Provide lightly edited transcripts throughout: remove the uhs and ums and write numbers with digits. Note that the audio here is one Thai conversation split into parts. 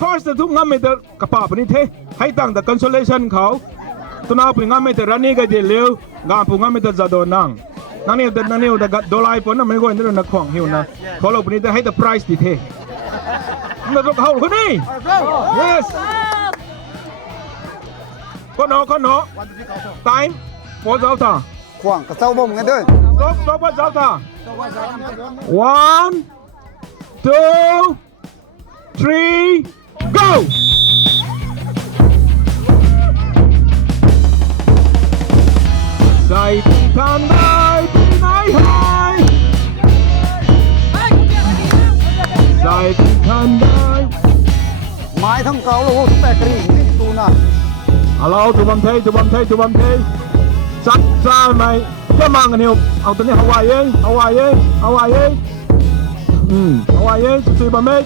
first ทุกงานไม่แต่กระป๋าปนิเทให้ตั้งแต่ consolation เขาตัวน้าปุ่งงานไม่แต่รันนี่ก็เดียวเลี้ยวงานปุ่งงานไม่แต่จะโดนนั่งนี่แต่นั่งนี่แต่โดนไล่ปนนั่นไม่ก็เห็นได้นักของหิวนะขอเราปนิเทให้แต่ price ดีเทนั่นเราเขาคนนี้ yes คนหนอ time พอเจ้าตาขวางกระเซ้าบ่มกันด้วยstop พอเจ้าตา 1 2 3 go ใส่ทันได้ที่ไหนให้ใส่ทันได้ไม้ทั้งเก่าแล้วทั้งแตกกรีนี่ตูน่ะเอาตัวบัมเทซักซ่าไหมจะมังกันเนี่ยเอาตัวนี้ฮาวายเองสุดบะเมย์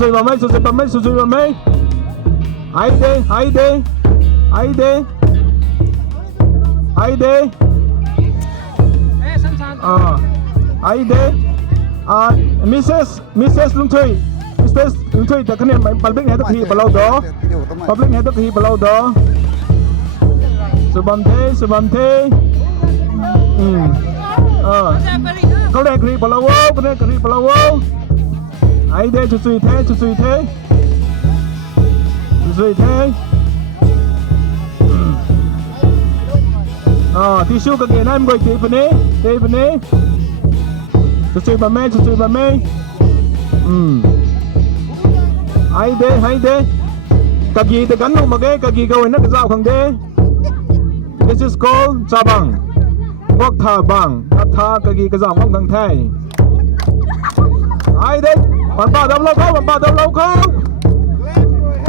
สุดบะเมย์ไอเดมิสเซสลุงช่วยแต่คะแนนปัลเบกเนี่ยตะกี้ปลาดอสุบัมเทเขาเรียกครีปลาวไอเดชุยเทที่ชูกันเกนั่นบ่อยตีปนี้ชุยบะเมไอเดกะกีแต่กันลงมาเกะกะกีก็เว้นนักเจ้าขังเดThis is called ซาบังพวกท่าบังท่ากะกีกะเจ้าของขังไทยไอเดวันป้าดำเราเข้า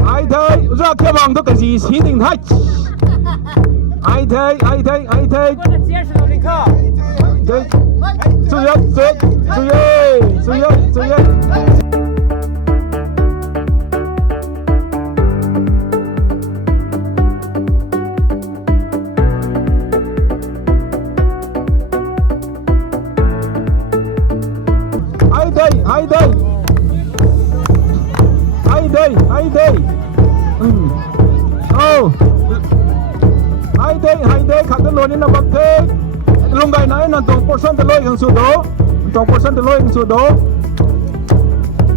ไอเดรักแค่บังทุกกะจีสีดิ่งไทยไอเดสุยขัดตะลอยนี่นะบักเทลงไก่ไหนนั่นตรงโพชั่นตะลอยขังสุดโด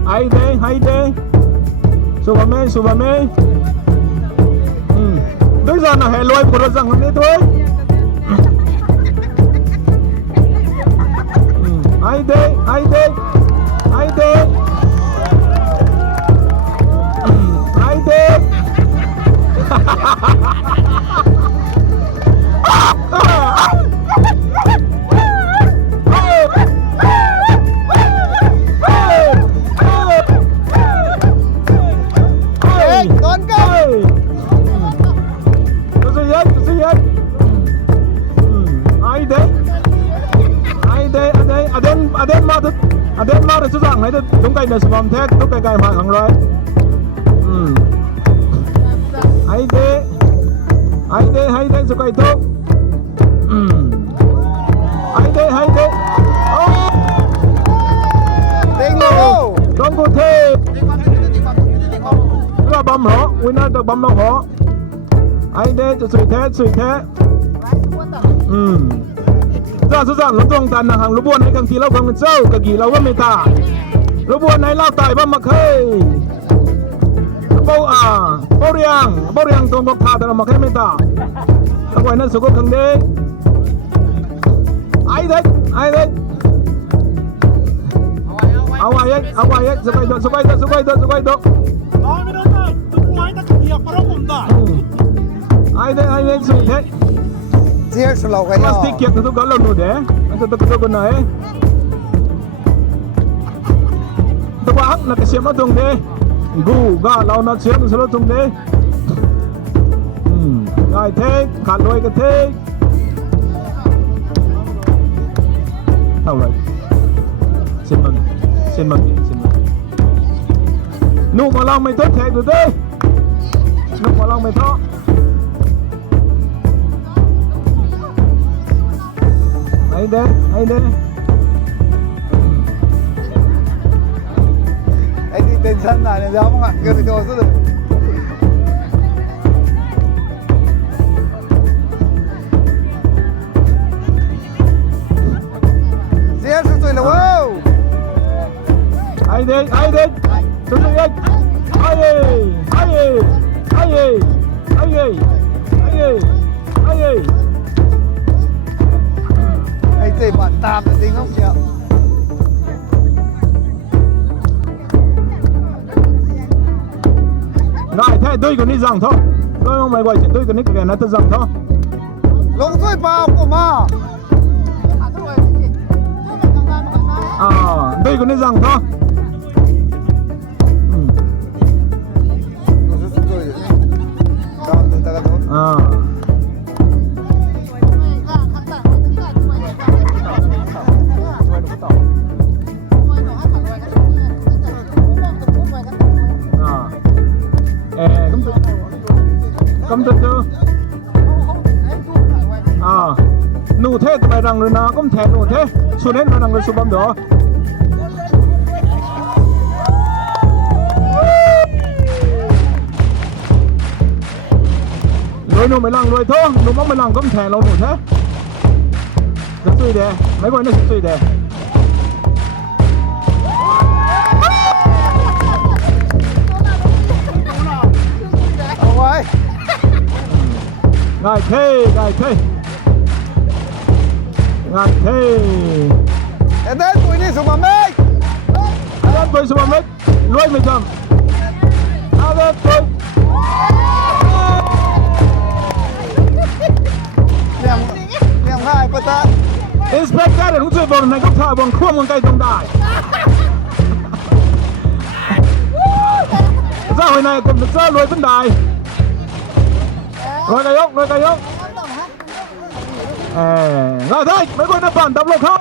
ไอเดสุบะเมด้วยซ้ำนะเฮลอยปวดสั่งนี่ด้วยไอเดอเดนมาสุดสั่งให้ตรงไก่เดือดสมองแท็กตรงไก่มาขังร้อยไอเดสกายทุกไอเดโอ้เด้งโลต้องกูเทเราบัมเหรอวินาทีบัมเราเหรอไอเดจะสวยแท้จ้าสุสานเราต้องการหางรูปวนในกังทีเราฟังเจ้ากะกี่เราว่าไม่ตารูปวนในเราตายบ้ามาเคยเบาเรียงตรงกับท่าแต่เรามาเคยไม่ตาถ้าไว้นั้นสุกขังเด้ไอเด็กเอาไว้สบายตัวน้อยไม่รู้นะตุ๊กไม้ตะเกียบปลาผมได้ไอเด็กสุดแท้เจี๊ยบสโลว์ไว้พลาสติกเกียบตัวกันเราหนูเด้มันจะตัวกันไหนตัวบ้านนักเสียมาตรงเด้กูก็เรานักเสียมาสโลว์ตรงเด้ง่ายเทคขาดลอยกันเทคเท่าไรเส้นมันนุ่มมาลองไม่ทดแทนดูดินุ่มมาลองไม่ทอไอเด้真的，你知道吗？给你多是的。结束对了哦。ai đi xuống đi ai ai ai ai ai ai ai 哎，这把大的顶không chịu. ngài thế tôi còn đi rằng thôi tôi không mày quay chuyện tôi còn đi cái này tôi rằng thôi Lông tôi bao của mà. tôi còn đi rằng thôi cầm từ từ nụ thế tụi mày rằng rồi nào cũng thèm nụ thế xuống đến nó rằng rồi xuống bấm đó rồi nụ mày rằng rồi thôi nụ bóng mày rằng cũng thèm lâu nụ thế rất suy đề mấy con nó suy đề ngài thế Em đến tuổi đi xuống mà mấy. đến tuổi xuống mà mấy nuôi mình chồng đến tuổi Niệm hai bữa ta. inspector đúng rồi bọn này có thợ bọn khuôn một cây tổng đài ra hồi này cũng được ra nuôi vấn đài rồi cây ốc rồi thôi mấy con nó phản động lực không